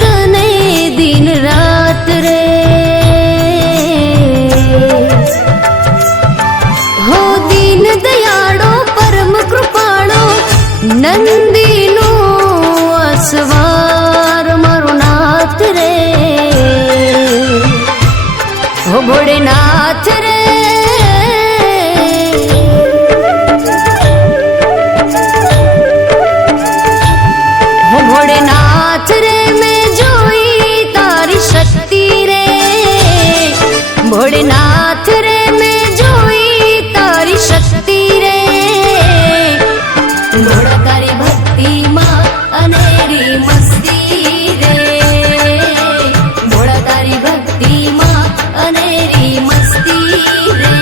तने दिन रात रे हो दीन दयाळो परम कृपाळो नंदीनो असवार मारो नाथ रे हो भोलेनाथ रे हो भोलेनाथ रे मैं जोई तारी शक्ति रे भोलेनाथ रे मैं जोई तारी शक्ति रे भोला तारी भक्ति मां अनेरी मस्ती रे भोला तारी भक्ति मां अनेरी मस्ती रे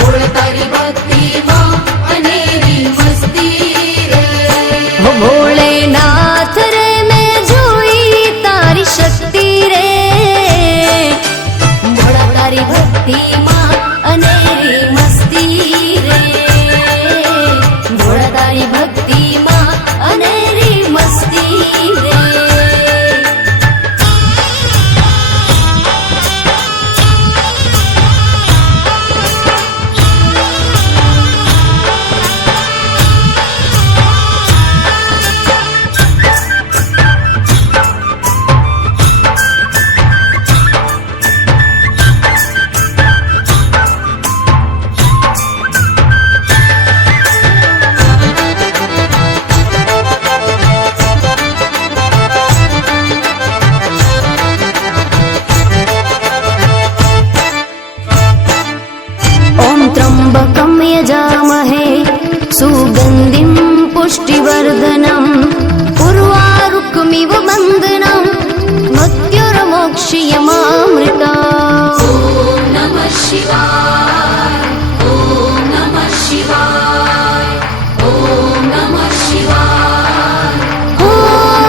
भोला तारी भक्ति मां अनेरी मस्ती रे हो भोलेनाथ रे मैं जोई तारी शक्ति रे भोला तारी भक्ति मां अनेरी मस्ती रे भोला तारी भक्ति मां अनेरी मस्ती रे त्र्यम्बकं यजामहे सुगन्धिं पुष्टिवर्धनम् उर्वारुकमिव बन्धनम् मृत्युर्मोक्षयमामृतम् ॐ नमः शिवाय ॐ नमः शिवाय ॐ नमः शिवाय ॐ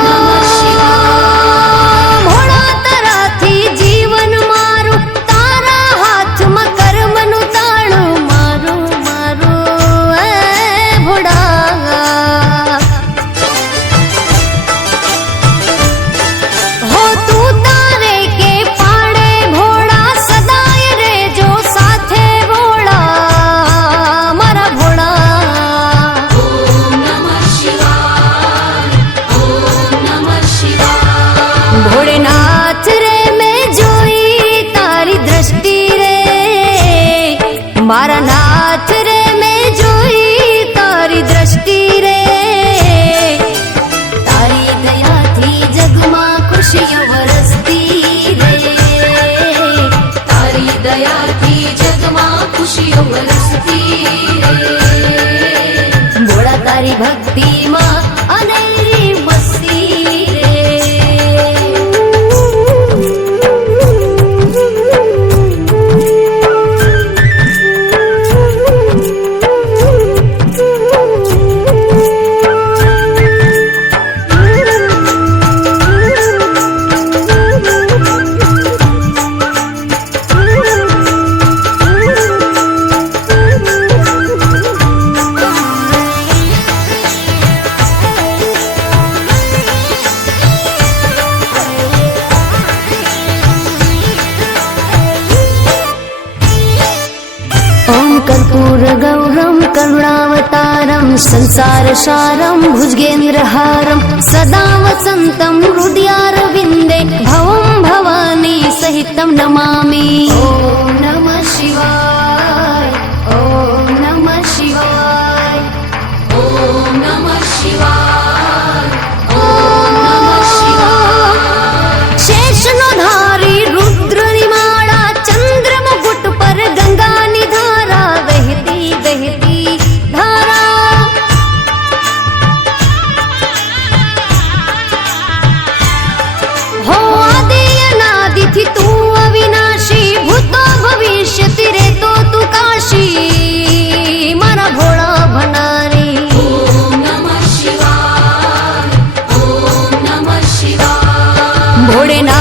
नमः शिवाय भोळा तराथी जीवन मारू तारा हाथમાં કર્મનું તાળું મારું મારું એ ભોળા हो तू तारे के पाड़े भोळा सदाय रे जो साथे भोळा मारा भोळा ओम नमः शिवाय ओम नमः शिवाय भोलेनाथ रे मैं जोई तारी दृष्टि रे मारा नाथ रे मैं जोई तारी दृष्टि रे तारी दयाथी जगमा खुशियों वरसती रे तारी दयाथी जगमा खुशियों वरसती रे भोला तारी भक्ति मां अनेरी मस्ती रे कर्पूरगौरं करुणावतारं संसारसारं भुजगेन्द्रहारं सदा वसन्तं हृदयारविन्दे भवं भवानी सहितं नमामि ॐ नमः शिवाय ॐ नमः शिवाय ॐ नमः शिवाय ॐ नमः शिवाय शेषनो धारी रुद्र निमाला चंद्र मुकुट पर गंगा निधारा बहती बहती धारा हो आदि अनादि थी तू अविनाशी भूतो भविष्य तेरे तो तू काशी मारा भोला भंडारी ओम नमः शिवाय ओम नमः शिवाय भोलेनाथ